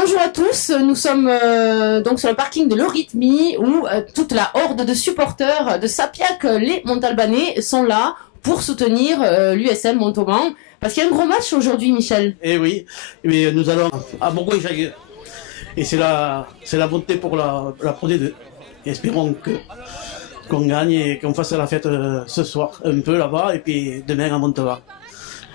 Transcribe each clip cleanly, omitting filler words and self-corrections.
Bonjour à tous, nous sommes donc sur le parking de l'Eurythmie où toute la horde de supporters de Sapiac, les Montalbanais, sont là pour soutenir l'USM Montauban. Parce qu'il y a un gros match aujourd'hui, Michel. Eh oui, mais nous allons à Bourgoin et c'est la volonté pour la Pro D2. Espérons qu'on gagne et qu'on fasse la fête ce soir un peu là-bas et puis demain à Montauban.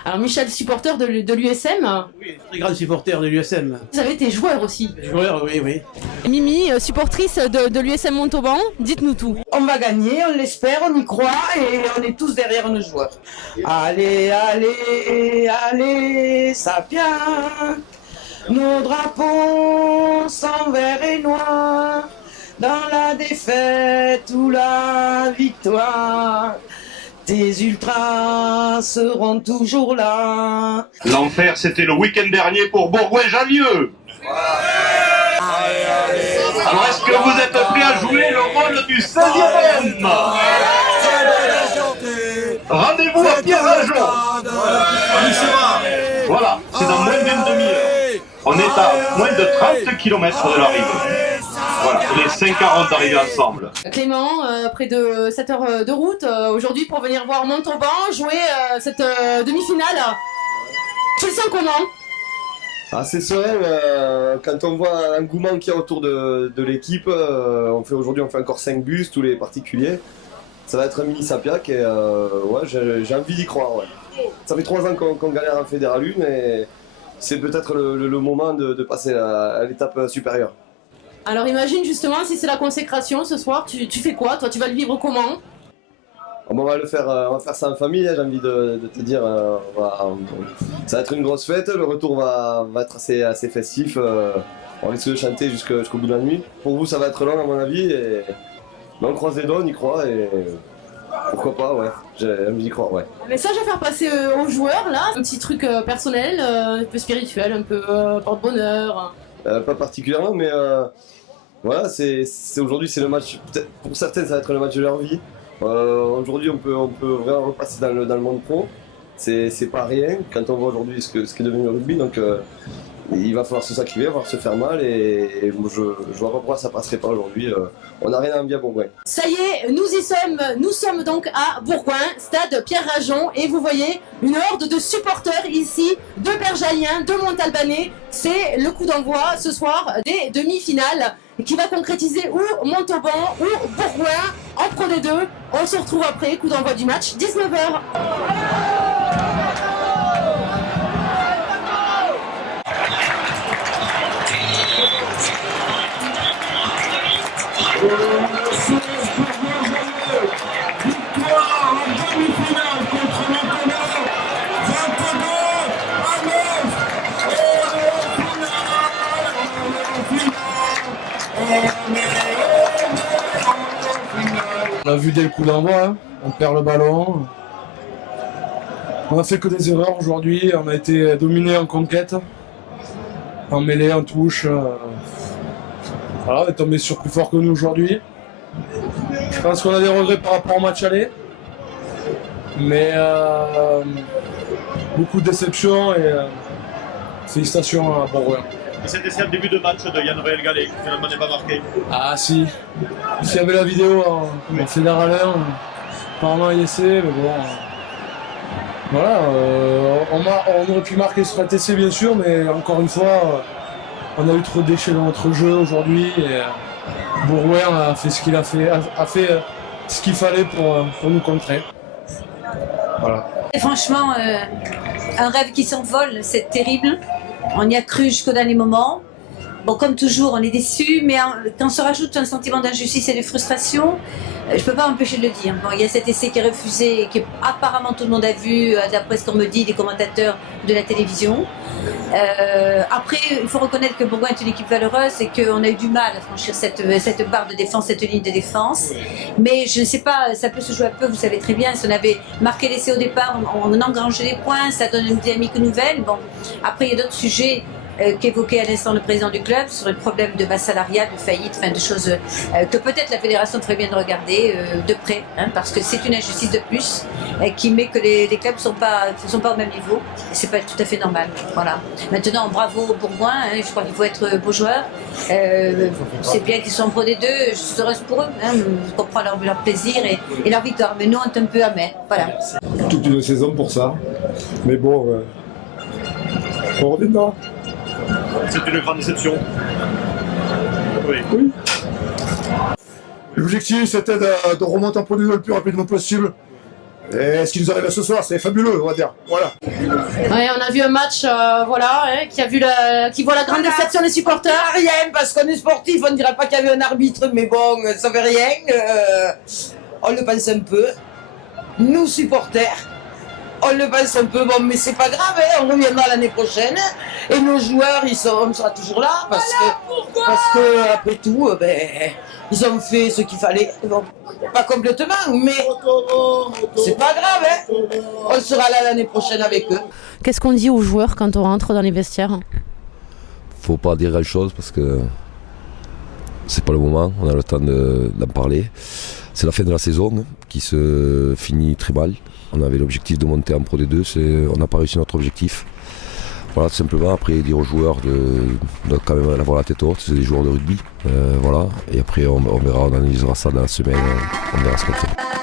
Alors Michel, supporter de l'USM. Oui, très grand supporter de l'USM. Vous avez été joueur aussi. Joueur, oui, oui. Mimi, supportrice de l'USM Montauban, dites-nous tout. On va gagner, on l'espère, on y croit et on est tous derrière nos joueurs. Allez, allez, allez, Sapiac, nos drapeaux sont verts et noirs, dans la défaite ou la victoire. Tes ultras seront toujours là. L'enfer, c'était le week-end dernier pour Bourgoin-Jallieu. Alors, est-ce que vous êtes prêts à jouer le rôle du 16e? Rendez-vous à Pierre-Rajon. Voilà, c'est dans moins d'une demi-heure. On est à moins de 30 km de l'arrivée. Voilà, les 5h40 arrivés ensemble. Clément, près de 7 heures de route aujourd'hui pour venir voir Montauban jouer cette demi-finale. Tu le sens comment? C'est serein, quand on voit l'engouement qu'il y a autour de l'équipe, aujourd'hui on fait encore 5 bus, tous les particuliers. Ça va être un mini Sapiac et ouais, j'ai envie d'y croire. Ouais. Ça fait 3 ans qu'on galère en Fédéral 1 et c'est peut-être le moment de passer à l'étape supérieure. Alors imagine justement si c'est la consécration ce soir, tu fais quoi? Toi tu vas le vivre comment? On va faire ça en famille, j'ai envie de te dire. Ça va être une grosse fête, le retour va être assez festif. On risque de chanter jusqu'au bout de la nuit. Pour vous ça va être long à mon avis, mais on croise les doigts, on y croit et pourquoi pas, ouais. J'ai envie d'y croire, ouais. Un message à faire passer aux joueurs là, un petit truc personnel, un peu spirituel, un peu porte-bonheur. Pas particulièrement, mais voilà, aujourd'hui c'est le match, pour certains ça va être le match de leur vie. Aujourd'hui on peut vraiment repasser dans le monde pro, c'est pas rien quand on voit aujourd'hui ce qu'est devenu le rugby, donc il va falloir se sacrifier, il va falloir se faire mal et moi, je vois pas pourquoi ça passerait pas aujourd'hui, on n'a rien à envier à Bourgoin. Ça y est, nous sommes donc à Bourgoin, stade Pierre-Rajon, et vous voyez une horde de supporters ici, de Bergaliens, de Montalbanais. C'est le coup d'envoi ce soir des demi-finales qui va concrétiser ou Montauban ou Bourgoin en Pro D2. On se retrouve après, coup d'envoi du match, 19h. On a vu dès le coup d'envoi, hein. On perd le ballon. On a fait que des erreurs aujourd'hui, on a été dominé en conquête, en mêlée, en touche. Voilà, on est tombé sur plus fort que nous aujourd'hui. Je pense qu'on a des regrets par rapport au match aller, mais beaucoup de déception et félicitations à Bourgoin. C'était ça le début de match de Yann Royal Gallet, qui finalement n'est pas marqué. Ah si, s'il y avait la vidéo en fédéral 1, apparemment il essaie, mais bon. Voilà, on aurait pu marquer sur la TC bien sûr, mais encore une fois, on a eu trop de déchets dans notre jeu aujourd'hui et Bourgoin a fait ce qu'il a fait ce qu'il fallait pour nous contrer. Voilà. Et franchement, un rêve qui s'envole, c'est terrible. On y a cru jusqu'au dernier moment. Bon, comme toujours, on est déçus, mais quand se rajoute un sentiment d'injustice et de frustration, je ne peux pas m'empêcher de le dire. Bon, il y a cet essai qui est refusé et que apparemment tout le monde a vu, d'après ce qu'on me dit des commentateurs de la télévision. Après, il faut reconnaître que Bourgoin est une équipe valeureuse et qu'on a eu du mal à franchir cette barre de défense, cette ligne de défense. Mais je ne sais pas, ça peut se jouer un peu, vous savez très bien, si on avait marqué l'essai au départ, on engrangeait les points, ça donne une dynamique nouvelle. Bon, après, il y a d'autres sujets qu'évoquait à l'instant le président du club sur le problème de masse salariale, de faillite, enfin de choses que peut-être la fédération ferait bien de regarder de près, hein, parce que c'est une injustice de plus qui met que les clubs ne sont pas au même niveau. Et c'est pas tout à fait normal. Voilà. Maintenant, bravo aux Bourgoins, hein, je crois qu'il faut être beau joueur. C'est bien qu'ils soient en Pro D2, je serais pour eux, hein, je comprends leur plaisir et leur victoire, mais nous on est un peu amers. Voilà. Toute une saison pour ça, mais bon, on reviendra. C'est une grande déception. Oui. L'objectif c'était de remonter en Pro D2 le plus rapidement possible. Et ce qui nous arrive ce soir, c'est fabuleux, on va dire. Voilà. Ouais, on a vu un match, voilà, hein, qui voit la grande déception des supporters. Rien, parce qu'on est sportif, on ne dirait pas qu'il y avait un arbitre, mais bon, ça fait rien. On le pense un peu. Nous, supporters, on le pense un peu, bon, mais c'est pas grave, hein, on reviendra l'année prochaine. Et nos joueurs, on sera toujours là, parce que après tout, ils ont fait ce qu'il fallait. Bon, pas complètement, mais c'est pas grave, hein. On sera là l'année prochaine avec eux. Qu'est-ce qu'on dit aux joueurs quand on rentre dans les vestiaires? Faut pas dire grand-chose parce que c'est pas le moment, on a le temps d'en parler. C'est la fin de la saison qui se finit très mal. On avait l'objectif de monter en Pro D2, on n'a pas réussi notre objectif. Voilà, tout simplement, après dire aux joueurs de quand même avoir la tête haute, c'est des joueurs de rugby. Voilà, et après on verra, on analysera ça dans la semaine, on verra ce qu'on fait.